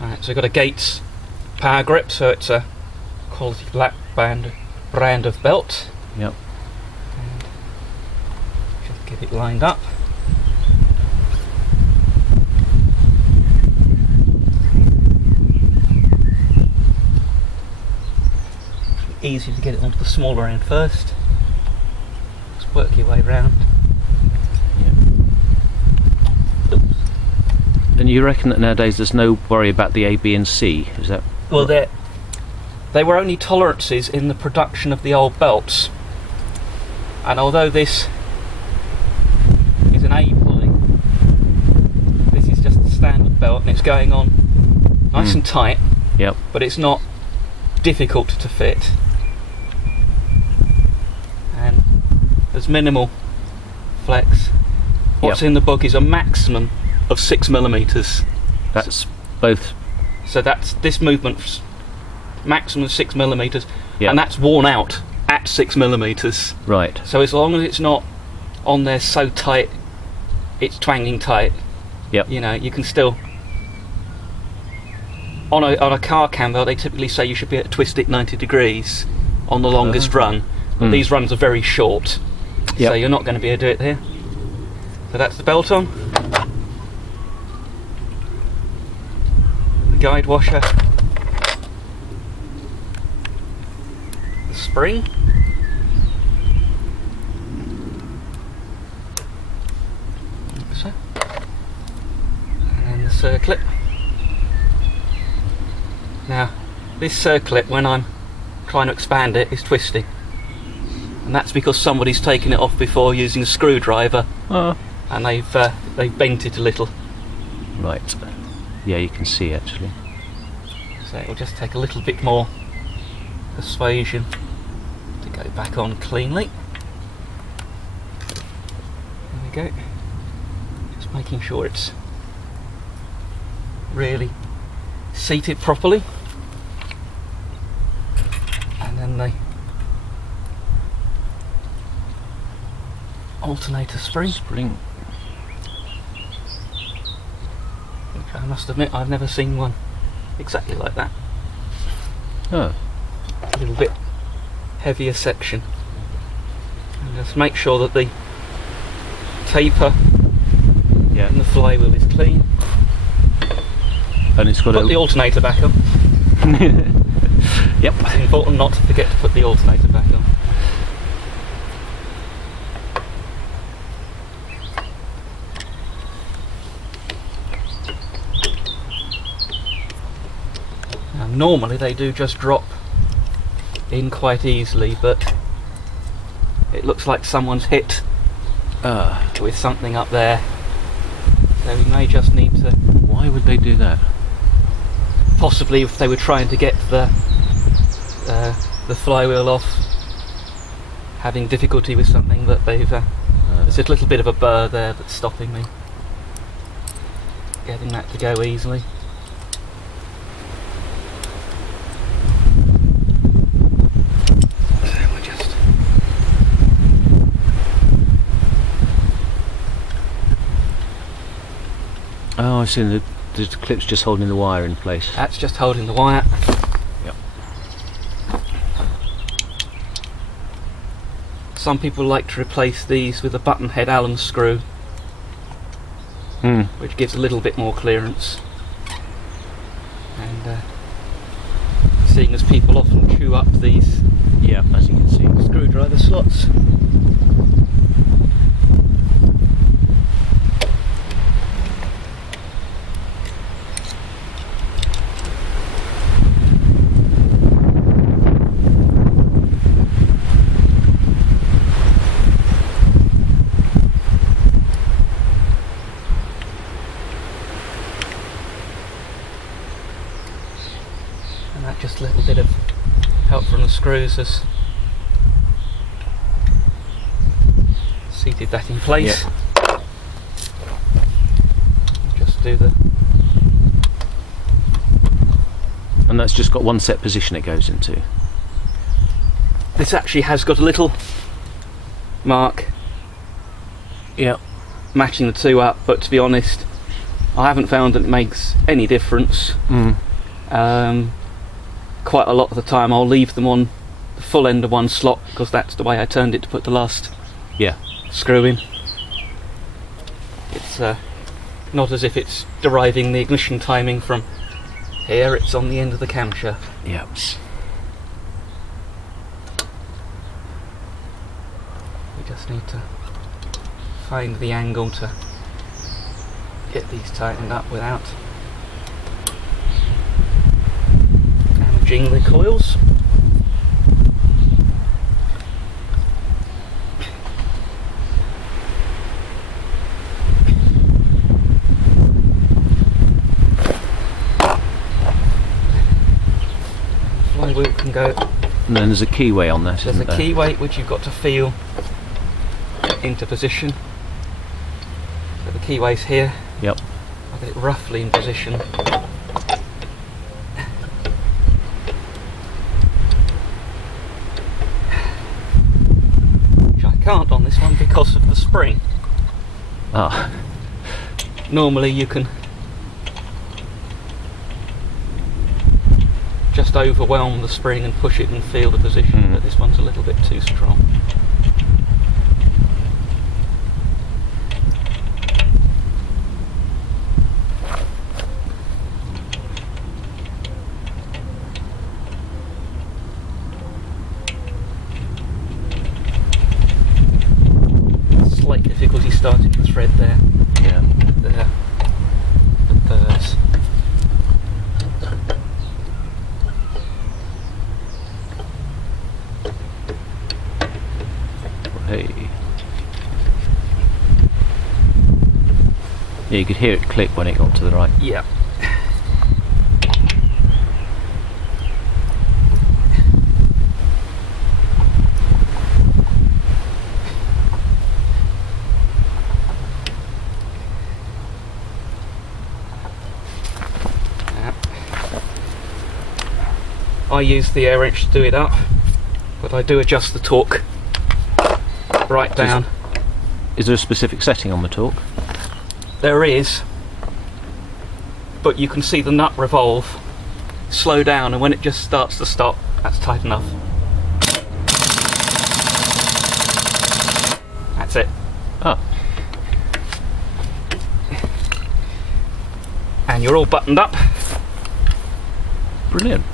Right, so we've got a Gates power grip, so it's a quality black brand of belt. Yep. And just get it lined up. Easy to get it onto the smaller end first. Just work your way round. Yep. And you reckon that nowadays there's no worry about the A, B and C, is that? Well, they were only tolerances in the production of the old belts. And although this is an A pulley, this is just the standard belt and it's going on nice and tight. Yep. But it's not difficult to fit. And there's minimal flex. What's in the book is a maximum of 6mm. That's both. So that's this movement's maximum 6mm, Yep. and that's worn out at 6mm. Right. So as long as it's not on there so tight, it's twanging tight. Yep. You know, you can still. On a car cam belt, they typically say you should be able to twist it 90 degrees on the longest run, but these runs are very short, so you're not going to be able to do it here. So that's the belt on. The guide washer. The spring. Like so. And then the circlip. Now, this circlip, when I'm trying to expand it, is twisting. And that's because somebody's taken it off before using a screwdriver. Oh. And they've bent it a little. Right. Yeah, you can see actually. So it'll just take a little bit more persuasion to go back on cleanly. There we go. Just making sure it's really seated properly. And then the alternator spring. Which I must admit I've never seen one exactly like that. Oh. A little bit heavier section. And just make sure that the taper in the flywheel is clean. And it's got put the alternator back on. Yep. It's important not to forget to put the alternator back on. Now, normally they do just drop in quite easily, but it looks like someone's hit with something up there, so we may just need to. Why would they do that? Possibly if they were trying to get the flywheel off, having difficulty with something that they've. There's a little bit of a burr there that's stopping me getting that to go easily. Oh, I see. The clip's just holding the wire in place. That's just holding the wire. Yep. Some people like to replace these with a button head Allen screw, which gives a little bit more clearance. And seeing as people often chew up these, as you can see, screwdriver slots. Just a little bit of help from the screws has seated that in place. Just do the. And that's just got one set position it goes into. This actually has got a little mark matching the two up, but to be honest, I haven't found that it makes any difference. Quite a lot of the time I'll leave them on the full end of one slot because that's the way I turned it to put the last screw in. It's not as if it's deriving the ignition timing from here, it's on the end of the camshaft. Yeah. We just need to find the angle to get these tightened up without damaging the coils. Flywheel can go. And then there's a keyway on that. There's a keyway which you've got to feel into position. So the keyway's here. Yep. I'll get it roughly in position. Which I can't on this one because of the spring. Ah. Normally you can just overwhelm the spring and push it and feel the position, but this one's a little bit too strong. Slight difficulty starting the thread there. Yeah. There. The burrs. Hey. Yeah, you could hear it click when it got to the right. Yeah. I use the air wrench to do it up, but I do adjust the torque right down. Is there a specific setting on the torque? There is, but you can see the nut revolve, slow down, and when it just starts to stop, that's tight enough. That's it. Ah. And you're all buttoned up. Brilliant.